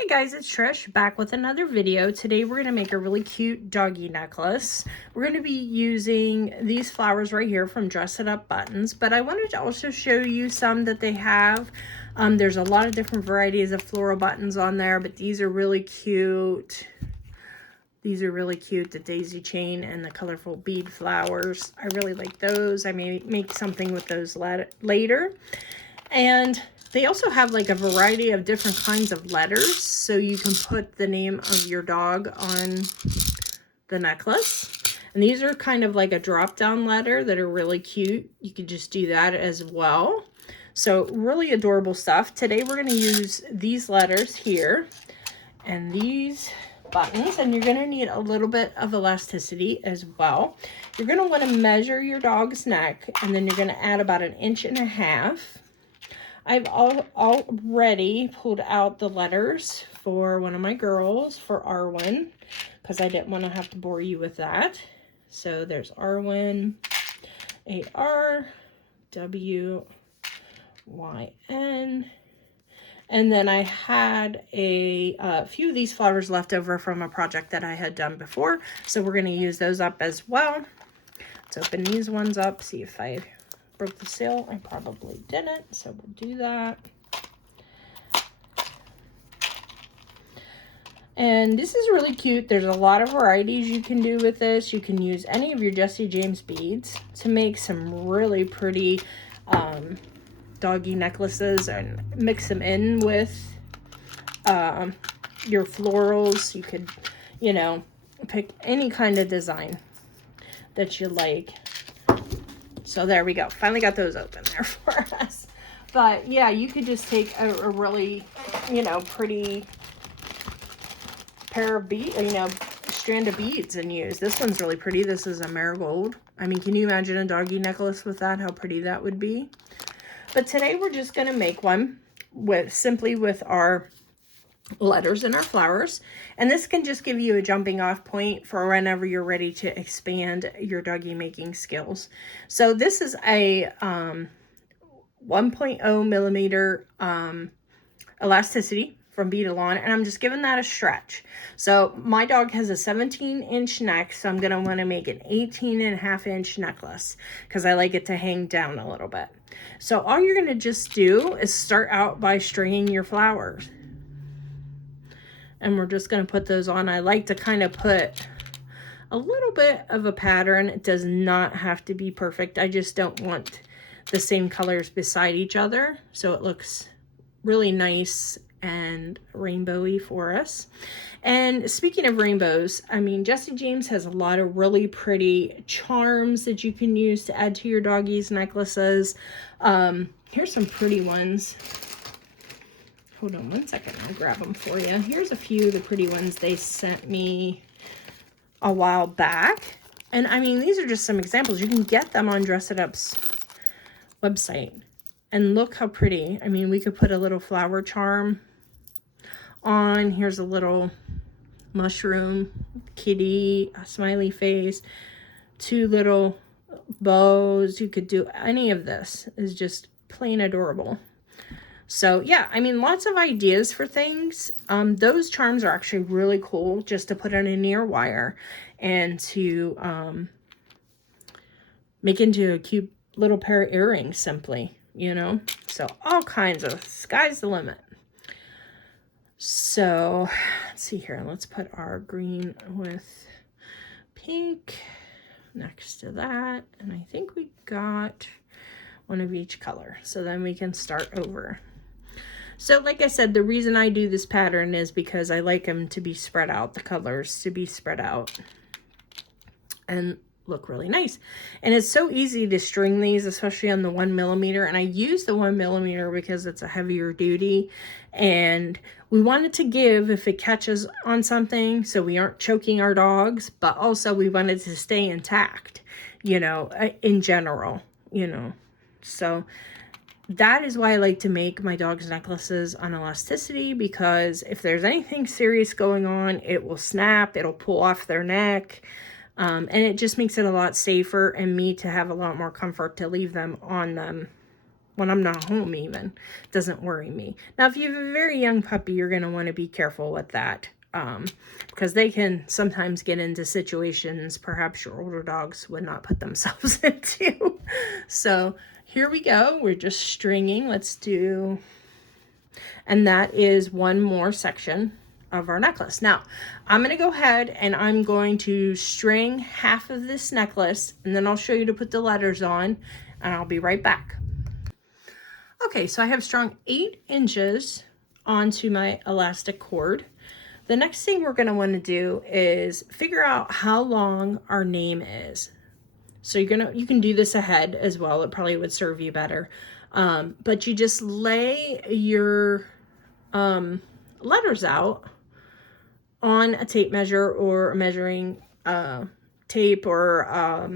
Hey guys, it's Trish back with another video. Today we're going to make a really cute doggy necklace. We're going to be using these flowers right here from Dress It Up Buttons, but I wanted to also show you some that they have. There's a lot of different varieties of floral buttons on there, but these are really cute. These are really cute, the daisy chain and the colorful bead flowers. I really like those. I may make something with those later. And they also have like a variety of different kinds of letters, so you can put the name of your dog on the necklace. And these are kind of like a drop-down letter that are really cute. You could just do that as well. So really adorable stuff. Today we're going to use these letters here and these buttons, and you're going to need a little bit of elasticity as well. You're going to want to measure your dog's neck, and then you're going to add about 1.5 inches. I've already pulled out the letters for one of my girls, for Arwen, because I didn't want to have to bore you with that. So there's Arwen, A-R-W-Y-N. And then I had a few of these flowers left over from a project that I had done before. So we're going to use those up as well. Let's open these ones up, see if I broke the seal. I probably didn't, so we'll do that. And this is really cute. There's a lot of varieties you can do with this. You can use any of your Jesse James beads to make some really pretty doggy necklaces and mix them in with your florals. You could, you know, pick any kind of design that you like. So there we go. Finally got those open there for us. But yeah, you could just take a really, you know, pretty pair of beads, you know, strand of beads and use. This one's really pretty. This is a marigold. I mean, can you imagine a doggy necklace with that? How pretty that would be. But today we're just going to make one simply with our letters and our flowers, and this can just give you a jumping off point for whenever you're ready to expand your doggy making skills. So this is a 1.0 millimeter elasticity from Beaded, and I'm just giving that a stretch. So my dog has a 17-inch neck, so I'm going to want to make an 18.5-inch necklace because I like it to hang down a little bit. So all you're going to just do is start out by stringing your flowers. And we're just going to put those on. I like to kind of put a little bit of a pattern. It does not have to be perfect. I just don't want the same colors beside each other, so it looks really nice and rainbowy for us. And speaking of rainbows, I mean, Jesse James has a lot of really pretty charms that you can use to add to your doggies' necklaces. Here's some pretty ones. Hold on one second, I'll grab them for you. Here's a few of the pretty ones they sent me a while back. And I mean, these are just some examples. You can get them on Dress It Up's website. And look how pretty. I mean, we could put a little flower charm on. Here's a little mushroom, kitty, a smiley face, 2 little bows. You could do any of this. It's just plain adorable. So yeah, I mean, lots of ideas for things. Those charms are actually really cool just to put on a near wire and to make into a cute little pair of earrings simply, you know. So all kinds of, sky's the limit. So let's see here. Let's put our green with pink next to that. And I think we got one of each color. So then we can start over. So like I said, the reason I do this pattern is because I like them to be spread out, the colors to be spread out and look really nice. And it's so easy to string these, especially on the 1 millimeter. And I use the 1 millimeter because it's a heavier duty. And we want it to give if it catches on something, so we aren't choking our dogs, but also we want it to stay intact, you know, in general, you know. So that is why I like to make my dog's necklaces on elasticity, because if there's anything serious going on, it will snap, it'll pull off their neck, and it just makes it a lot safer and me to have a lot more comfort to leave them on them when I'm not home even. It doesn't worry me. Now, if you have a very young puppy, you're going to want to be careful with that. Because they can sometimes get into situations perhaps your older dogs would not put themselves into. So here we go. We're just stringing. Let's do, and that is one more section of our necklace. Now, I'm going to go ahead and I'm going to string half of this necklace, and then I'll show you to put the letters on, and I'll be right back. Okay, so I have strung 8 inches onto my elastic cord. The next thing we're going to want to do is figure out how long our name is. So you can do this ahead as well. It probably would serve you better. But you just lay your letters out on a tape measure or a measuring tape or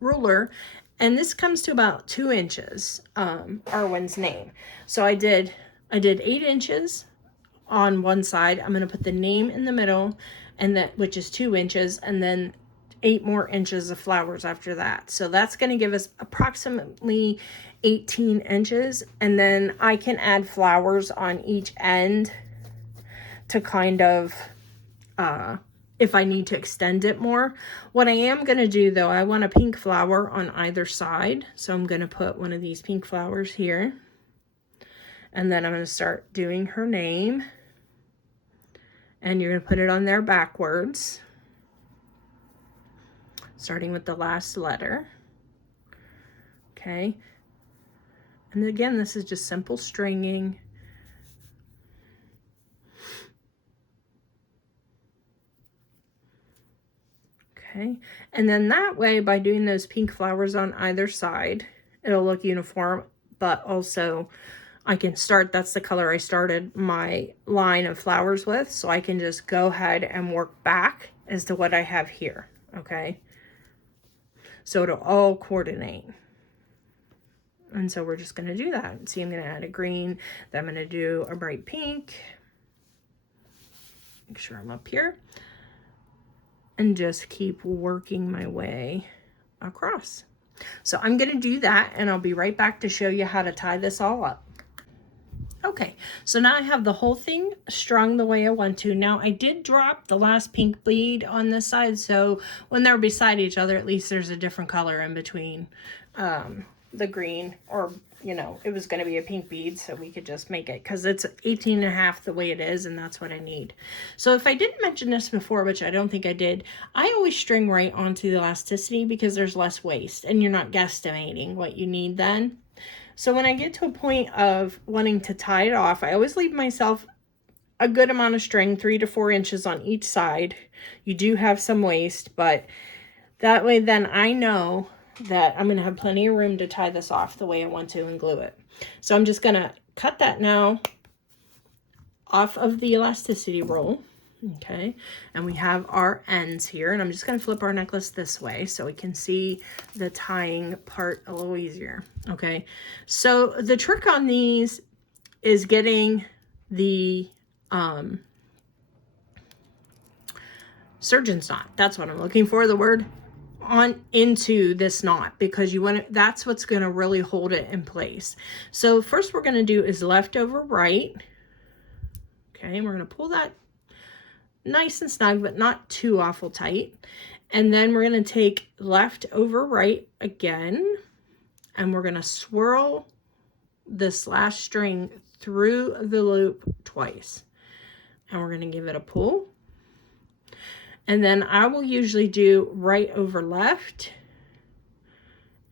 ruler. And this comes to about 2 inches, Arwen's name. So I did 8 inches on one side. I'm going to put the name in the middle, and that, which is 2 inches, and then 8 more inches of flowers after that. So that's going to give us approximately 18 inches. And then I can add flowers on each end to kind of, if I need to extend it more. What I am going to do though, I want a pink flower on either side. So I'm going to put one of these pink flowers here. And then I'm going to start doing her name. And you're going to put it on there backwards, starting with the last letter. Okay. And again, this is just simple stringing. Okay. And then that way, by doing those pink flowers on either side, it'll look uniform, but also I can start, that's the color I started my line of flowers with, so I can just go ahead and work back as to what I have here, okay? So it'll all coordinate. And so we're just gonna do that. See, I'm gonna add a green, then I'm gonna do a bright pink. Make sure I'm up here. And just keep working my way across. So I'm gonna do that, and I'll be right back to show you how to tie this all up. Okay, so now I have the whole thing strung the way I want to. Now I did drop the last pink bead on this side, so when they're beside each other, at least there's a different color in between the green, or you know, it was going to be a pink bead, so we could just make it, because it's 18.5 the way it is, and that's what I need. So if I didn't mention this before, which I don't think I did, I always string right onto the elasticity because there's less waste, and you're not guesstimating what you need then. So when I get to a point of wanting to tie it off, I always leave myself a good amount of string, 3 to 4 inches on each side. You do have some waste, but that way then I know that I'm going to have plenty of room to tie this off the way I want to and glue it. So I'm just going to cut that now off of the elasticity roll. Okay, and we have our ends here, and I'm just going to flip our necklace this way so we can see the tying part a little easier. Okay, so the trick on these is getting the surgeon's knot. That's what I'm looking for, the word, on into this knot, because you want to, that's what's going to really hold it in place. So first we're going to do is left over right. Okay, and we're going to pull that nice and snug, but not too awful tight. And then we're going to take left over right again, and we're going to swirl this last string through the loop twice. And we're going to give it a pull. And then I will usually do right over left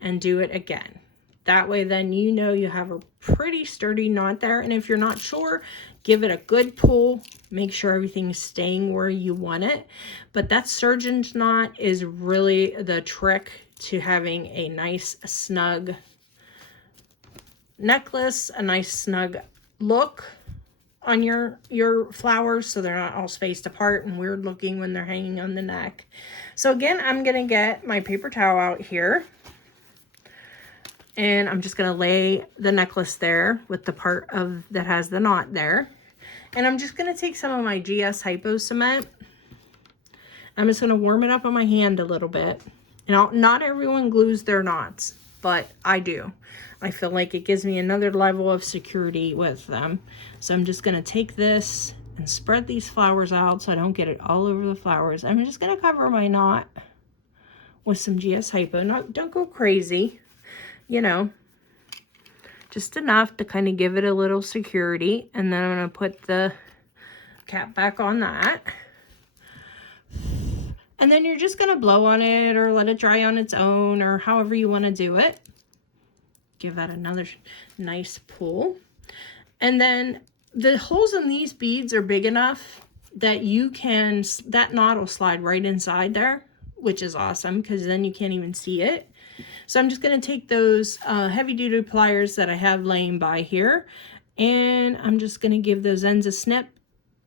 and do it again. That way then you know you have a pretty sturdy knot there. And if you're not sure, give it a good pull. Make sure everything's staying where you want it. But that surgeon's knot is really the trick to having a nice snug necklace, a nice snug look on your flowers, so they're not all spaced apart and weird looking when they're hanging on the neck. So again, I'm gonna get my paper towel out here, and I'm just gonna lay the necklace there with the part of that has the knot there. And I'm just gonna take some of my GS Hypo Cement. I'm just gonna warm it up on my hand a little bit. You know, not everyone glues their knots. but I do. I feel like it gives me another level of security with them. So I'm just going to take this and spread these flowers out so I don't get it all over the flowers. I'm just going to cover my knot with some GS Hypo. Don't go crazy, you know, just enough to kind of give it a little security. And then I'm going to put the cap back on that. And then you're just going to blow on it or let it dry on its own or however you want to do it. Give that another nice pull. And then the holes in these beads are big enough that that knot will slide right inside there, which is awesome because then you can't even see it. So I'm just going to take those heavy duty pliers that I have laying by here, and I'm just going to give those ends a snip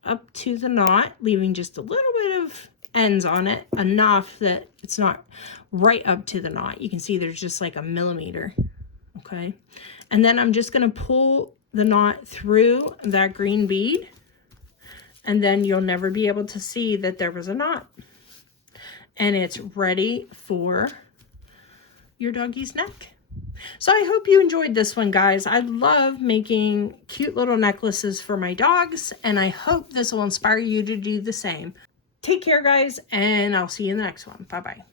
up to the knot, leaving just a little bit of ends on it, enough that it's not right up to the knot. You can see there's just like a millimeter. Okay, and then I'm just going to pull the knot through that green bead, and then you'll never be able to see that there was a knot, and it's ready for your doggy's neck. So I hope you enjoyed this one, guys. I love making cute little necklaces for my dogs, and I hope this will inspire you to do the same. Take care, guys, and I'll see you in the next one. Bye-bye.